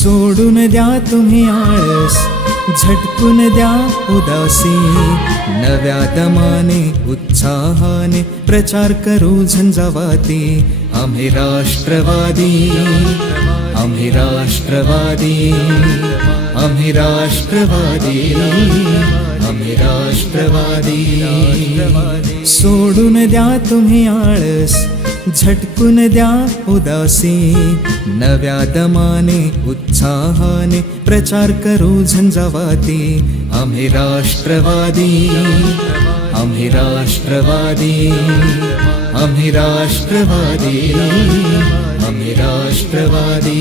सोडून द्या तुम्ही आळस, झटकून द्या उदासी, नव्या दमाने उत्साहाने प्रचार करू झंझावाती. आम्ही राष्ट्रवादी, आम्ही राष्ट्रवादी, आम्ही राष्ट्रवादी, आम्ही राष्ट्रवादी. सोडून द्या तुम्ही आळस, झटकून द्या उदासी, नव्या दमाने उत्साहाने प्रचार करू झंझावाती. आम्ही राष्ट्रवादी, आम्ही राष्ट्रवादी, आम्ही राष्ट्रवादी, आम्ही राष्ट्रवादी.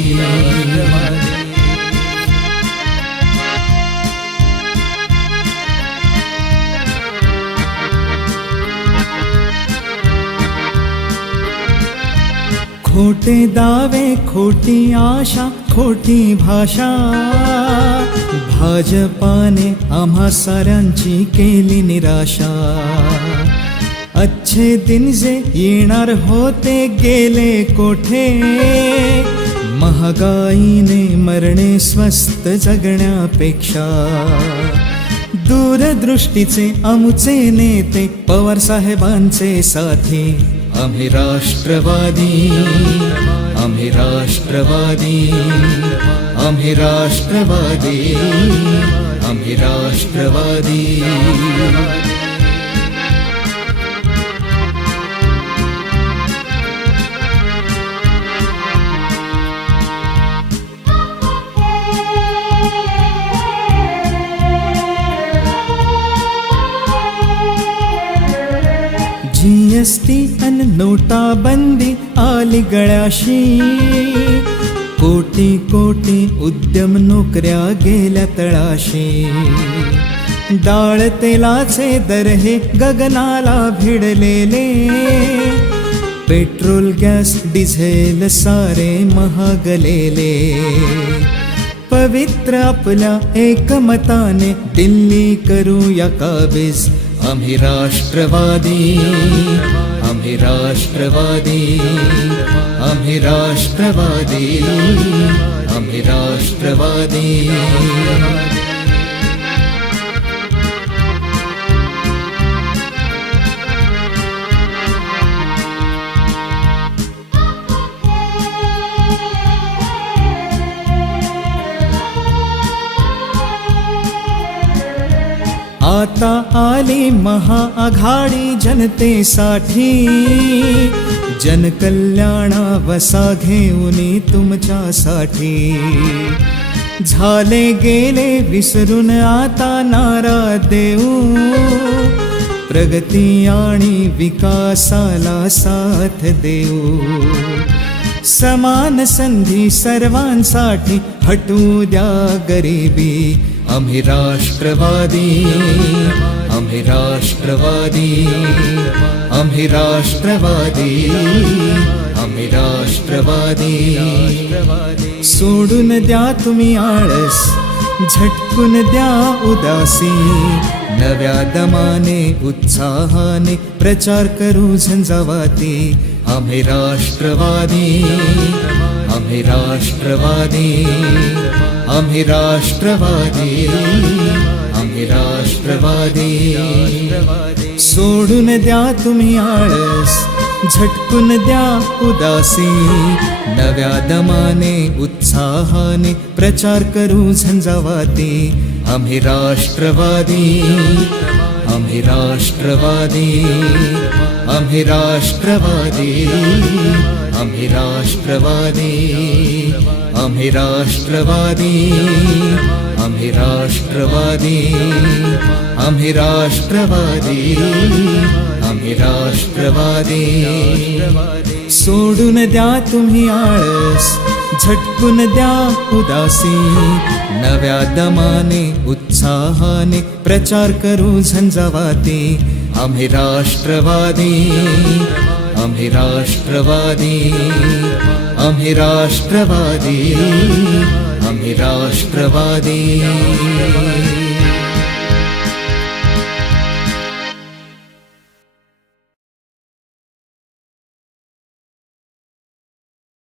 खोटे दावे, खोटी आशा, खोटी भाषा, भाजपाने आम्हा साऱ्यांची केली निराशा. अच्छे दिन जे येणार होते गेले कोठे, महागाईने मरणे स्वस्त जगण्यापेक्षा. दूरदृष्टीचे आमुचे नेते पवार साहेबांचे साथी. आम्ही राष्ट्रवादी, आम्ही राष्ट्रवादी, आम्ही राष्ट्रवादी, आम्ही राष्ट्रवादी. GST अन नोटाबंदी आली गळ्याशी, कोटी कोटी उद्यम नोकऱ्या गेल्या तळाशी. डाळ तेलाचे दर हे गगनाला भिडलेले, पेट्रोल गॅस डिझेल सारे महागलेले. पवित्र आपल्या एकमताने दिल्ली करूया काबीज. आम्ही राष्ट्रवादी, आम्ही राष्ट्रवादी, आम्ही राष्ट्रवादी, आम्ही राष्ट्रवादी. आता आली महाआघाडी जनतेसाठी, जनकल्याणा वसा घेऊन तुमच्यासाठी. झाले गेले विसरून आता नारा देऊ, प्रगती आणि विकासाला साथ देऊ. समान संधी सर्वांसाठी, हटू द्या गरिबी. आम्ही राष्ट्रवादी, आम्ही राष्ट्रवादी, आम्ही राष्ट्रवादी, आम्ही राष्ट्रवादी. सोडून द्या तुम्ही आळस, झटकून द्या उदासी, नव्या दमाने उत्साहाने प्रचार करू झंझावाती. आम्ही राष्ट्रवादी, आम्ही राष्ट्रवादी, आम्ही राष्ट्रवादी, आम्ही राष्ट्रवादी. सोडून द्या तुम्ही आळस, झटकून द्या उदासी, नव्या दमाने उत्साहाने प्रचार करू झंझावाती. आम्ही राष्ट्रवादी, आम्ही राष्ट्रवादी, आम्ही राष्ट्रवादी, आम्ही राष्ट्रवादी, आम्ही राष्ट्रवादी, आम्ही राष्ट्रवादी, आम्ही राष्ट्रवादी, आम्ही राष्ट्रवादी. सोडून द्या तुम्ही आळस, झटकून द्या उदासी, नव्या दमाने उत्साहाने प्रचार करू झंझावाती. आम्ही राष्ट्रवादी, आम्ही राष्ट्रवादी, आम्ही राष्ट्रवादी, आम्ही राष्ट्रवादी.